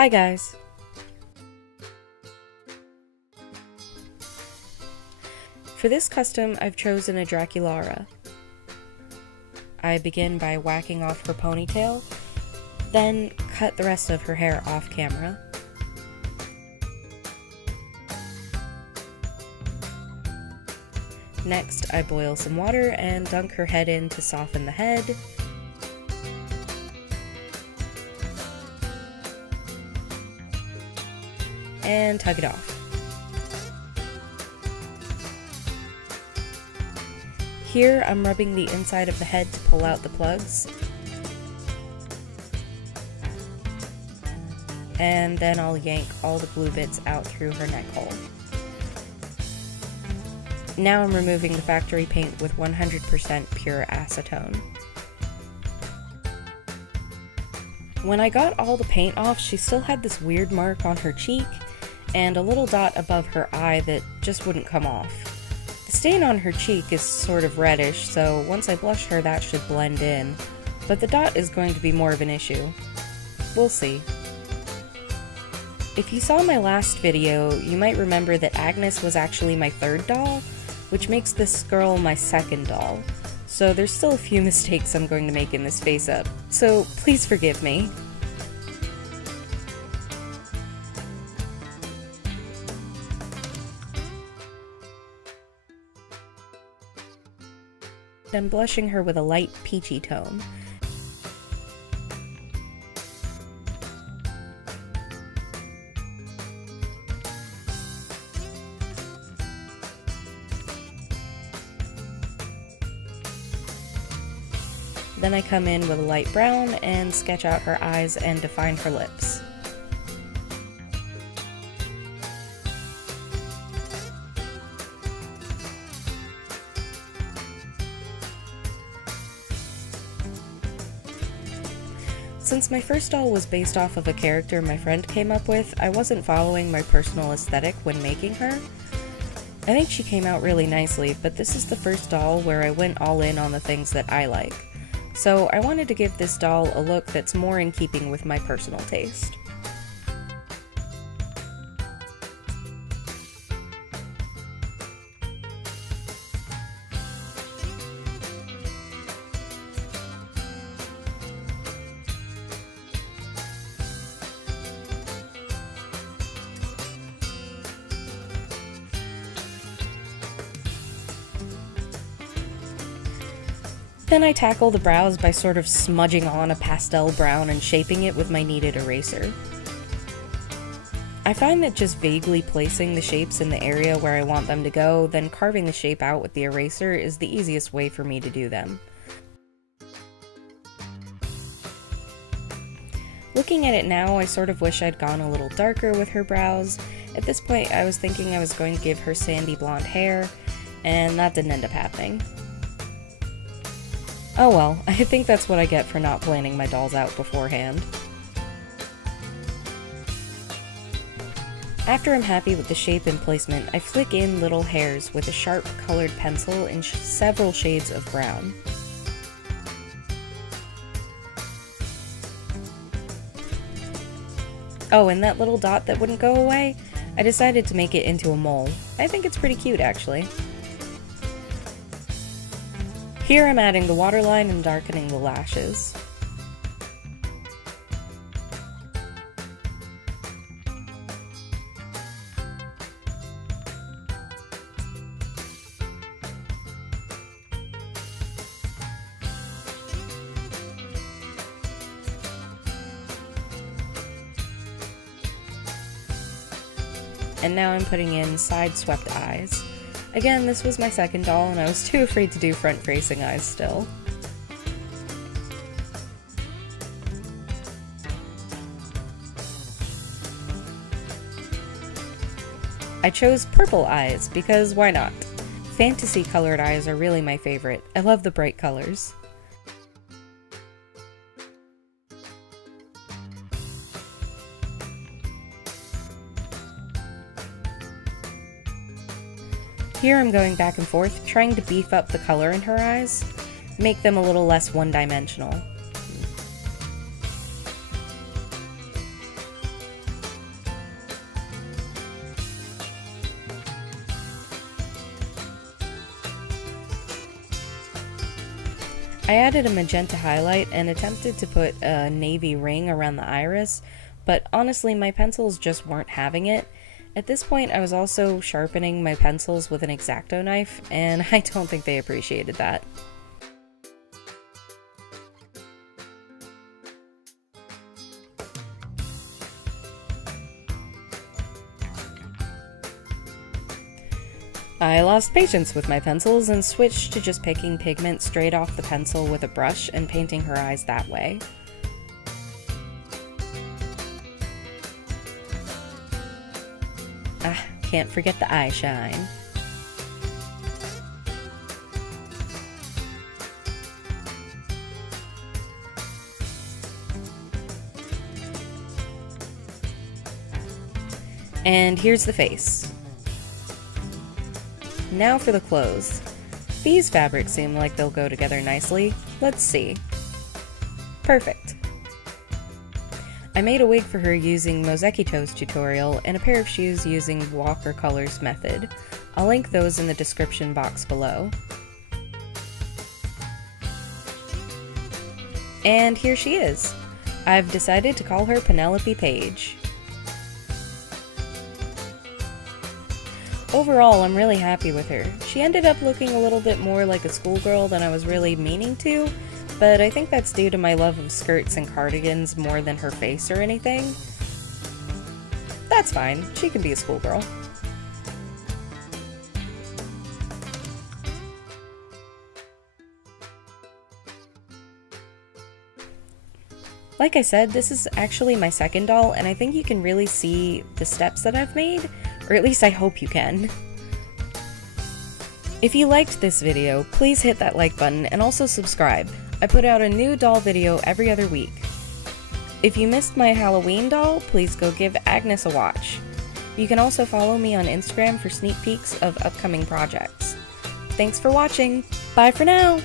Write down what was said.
Hi guys! For this custom, I've chosen a Draculara. I begin by whacking off her ponytail, then cut the rest of her hair off camera. Next, I boil some water and dunk her head in to soften the head. And tug it off. Here, I'm rubbing the inside of the head to pull out the plugs. And then I'll yank all the glue bits out through her neck hole. Now I'm removing the factory paint with 100% pure acetone. When I got all the paint off, she still had this weird mark on her cheek and a little dot above her eye that just wouldn't come off. The stain on her cheek is sort of reddish, so once I blush her that should blend in, but the dot is going to be more of an issue. We'll see. If you saw my last video, you might remember that Agnes was actually my third doll, which makes this girl my second doll. So there's still a few mistakes I'm going to make in this face-up, so please forgive me. I'm blushing her with a light peachy tone. Then I come in with a light brown and sketch out her eyes and define her lips. Since my first doll was based off of a character my friend came up with, I wasn't following my personal aesthetic when making her. I think she came out really nicely, but this is the first doll where I went all in on the things that I like. So I wanted to give this doll a look that's more in keeping with my personal taste. Then I tackle the brows by sort of smudging on a pastel brown and shaping it with my kneaded eraser. I find that just vaguely placing the shapes in the area where I want them to go, then carving the shape out with the eraser is the easiest way for me to do them. Looking at it now, I sort of wish I'd gone a little darker with her brows. At this point, I was thinking I was going to give her sandy blonde hair, and that didn't end up happening. Oh well, I think that's what I get for not planning my dolls out beforehand. After I'm happy with the shape and placement, I flick in little hairs with a sharp colored pencil in several shades of brown. Oh, and that little dot that wouldn't go away? I decided to make it into a mole. I think it's pretty cute, actually. Here I'm adding the waterline and darkening the lashes. And now I'm putting in side-swept eyes. Again, this was my second doll, and I was too afraid to do front-facing eyes still. I chose purple eyes, because why not? Fantasy colored eyes are really my favorite. I love the bright colors. Here I'm going back and forth, trying to beef up the color in her eyes, make them a little less one-dimensional. I added a magenta highlight and attempted to put a navy ring around the iris, but honestly my pencils just weren't having it. At this point I was also sharpening my pencils with an X-Acto knife, and I don't think they appreciated that. I lost patience with my pencils and switched to just picking pigment straight off the pencil with a brush and painting her eyes that way. Ah, can't forget the eye shine. And here's the face. Now for the clothes. These fabrics seem like they'll go together nicely. Let's see. Perfect. I made a wig for her using Mosekito's tutorial and a pair of shoes using Watercolors method. I'll link those in the description box below. And here she is. I've decided to call her Penelope Page. Overall, I'm really happy with her. She ended up looking a little bit more like a schoolgirl than I was really meaning to, but I think that's due to my love of skirts and cardigans more than her face or anything. That's fine, she can be a schoolgirl. Like I said, this is actually my second doll, and I think you can really see the steps that I've made, or at least I hope you can. If you liked this video, please hit that like button and also subscribe. I put out a new doll video every other week. If you missed my Halloween doll, please go give Agnes a watch. You can also follow me on Instagram for sneak peeks of upcoming projects. Thanks for watching! Bye for now!